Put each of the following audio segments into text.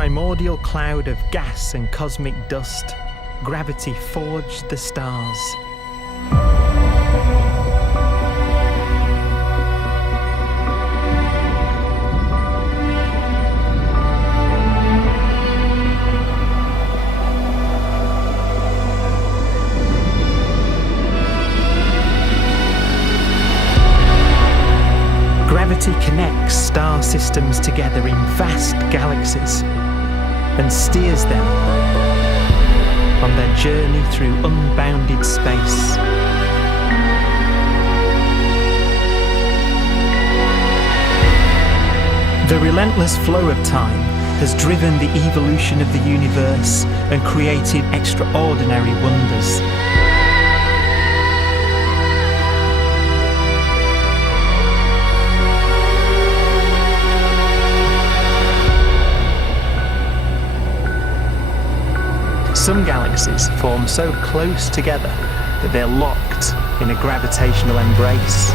primordial cloud of gas and cosmic dust, gravity forged the stars. Gravity connects star systems together in vast galaxies and steers them on their journey through unbounded space. The relentless flow of time has driven the evolution of the universe and created extraordinary wonders. Some galaxies form so close together that they're locked in a gravitational embrace.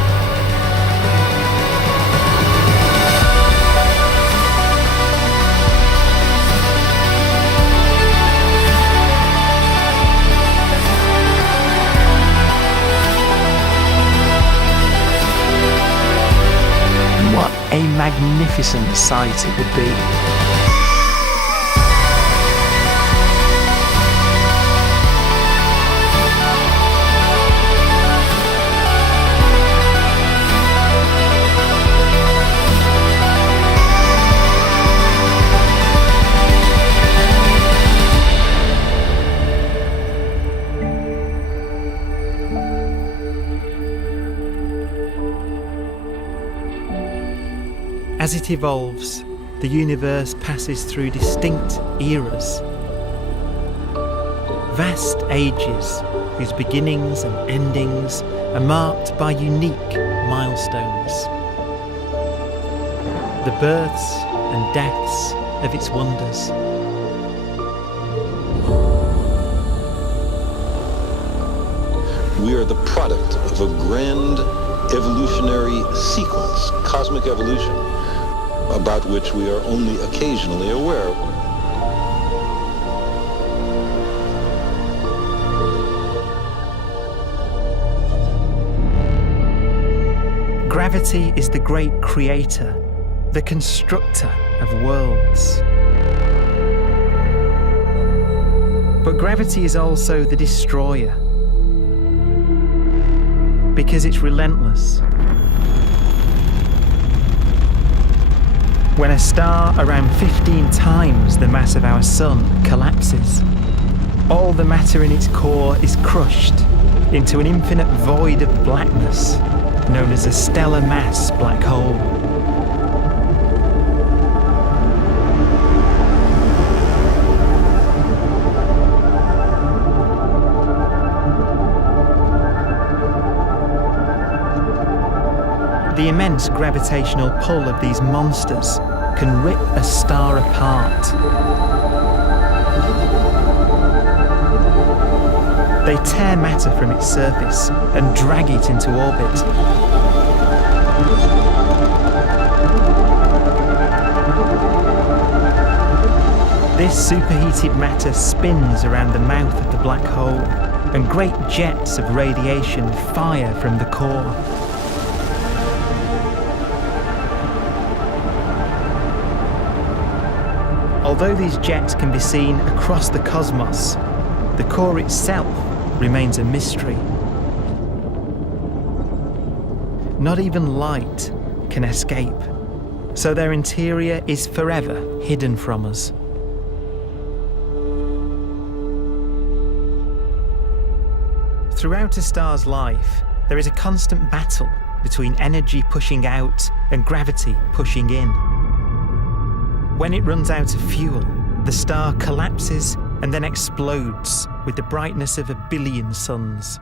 What a magnificent sight it would be. As it evolves, the universe passes through distinct eras. Vast ages whose beginnings and endings are marked by unique milestones. The births and deaths of its wonders. We are the product of a grand evolutionary sequence, cosmic evolution, about which we are only occasionally aware. Gravity is the great creator, the constructor of worlds. But gravity is also the destroyer, because it's relentless. When a star around 15 times the mass of our sun collapses, all the matter in its core is crushed into an infinite void of blackness known as a stellar mass black hole. The immense gravitational pull of these monsters can rip a star apart. They tear matter from its surface and drag it into orbit. This superheated matter spins around the mouth of the black hole, and great jets of radiation fire from the core. Although these jets can be seen across the cosmos, the core itself remains a mystery. Not even light can escape, so their interior is forever hidden from us. Throughout a star's life, there is a constant battle between energy pushing out and gravity pushing in. When it runs out of fuel, the star collapses and then explodes with the brightness of 1 billion suns.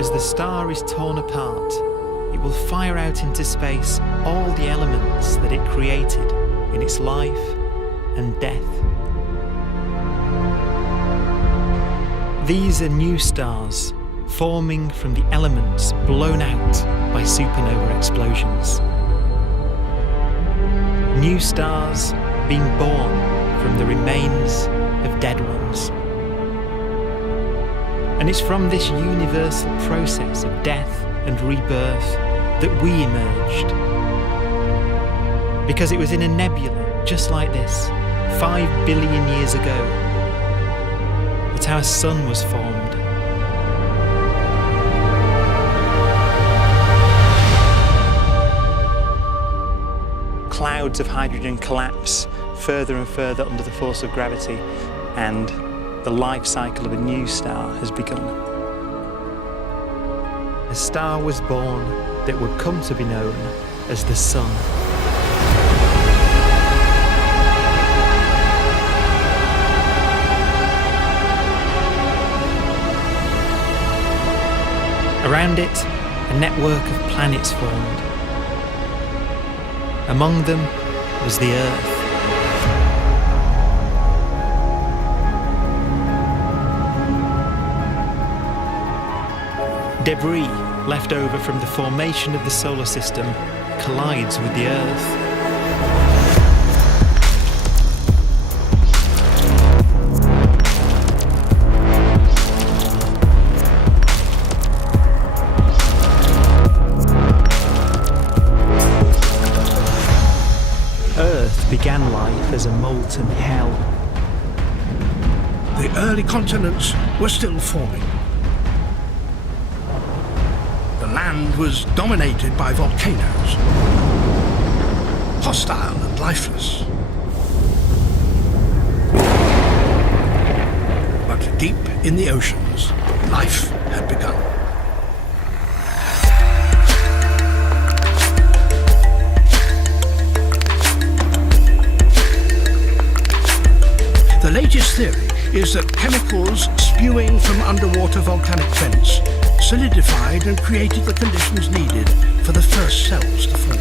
As the star is torn apart, it will fire out out into space all the elements that it created in its life and death. These are new stars forming from the elements blown out by supernova explosions. New stars being born from the remains of dead ones. And it's from this universal process of death and rebirth that we emerged. Because it was in a nebula just like this, 5 billion years ago, that our sun was formed. Clouds of hydrogen collapse further and further under the force of gravity, and the life cycle of a new star has begun. A star was born that would come to be known as the Sun. Around it, a network of planets formed. Among them was the Earth. Debris left over from the formation of the solar system collides with the Earth. Earth began life as a molten hell. The early continents were still forming. The land was dominated by volcanoes, hostile and lifeless. But deep in the oceans, life had begun. The latest theory is that chemicals spewing from underwater volcanic vents solidified and created the conditions needed for the first cells to form.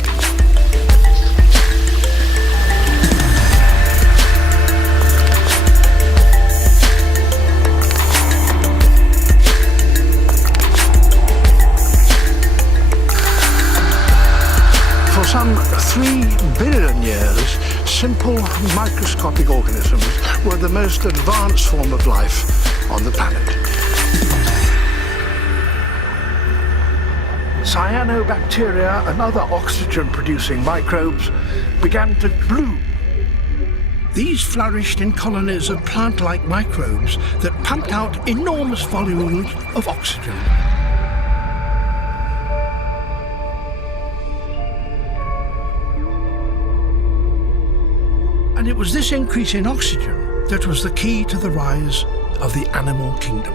For some 3 billion years, simple microscopic organisms were the most advanced form of life on the planet. Cyanobacteria and other oxygen-producing microbes began to bloom. These flourished in colonies of plant-like microbes that pumped out enormous volumes of oxygen. And it was this increase in oxygen that was the key to the rise of the animal kingdom.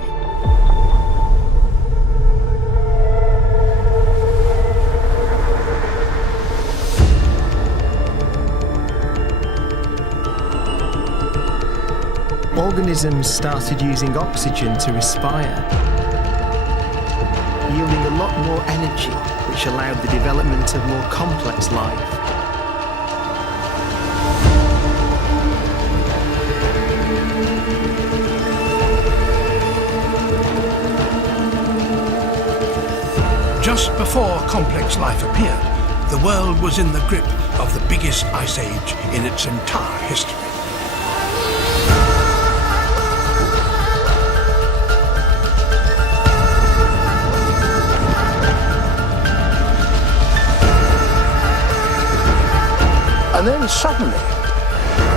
Organisms started using oxygen to respire, yielding a lot more energy, which allowed the development of more complex life. Just before complex life appeared, the world was in the grip of the biggest ice age in its entire history. And then suddenly,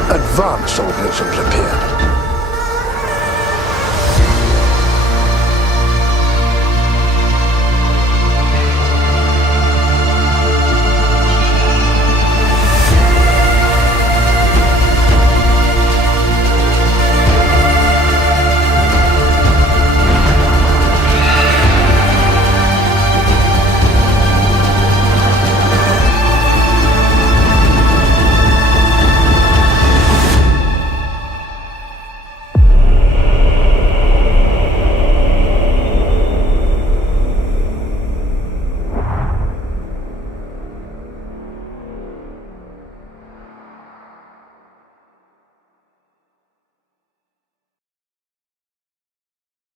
advanced organisms appeared.